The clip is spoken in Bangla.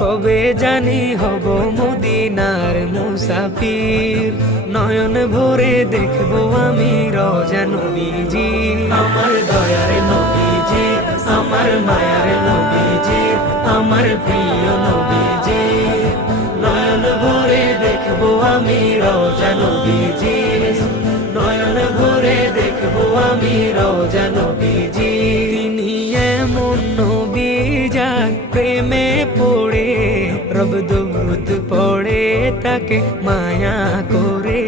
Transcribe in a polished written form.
কবে জানি হব মদিনার মুসাফির। নয়ন ভরে দেখবো আমি রওজা নবীজি, আমার দয়ার নবীজি, আমার মায়ার নবীজি, আমার প্রিয় নবীজি। নয়ন ভরে দেখবো আমি রওজা নবীজি, নয়ন ভরে দেখবো আমি রওজা নবীজি। তিনি এমন নবী যার প্রেমে পড়ে রব দরুদ পড়ে তাকে মায়া করে।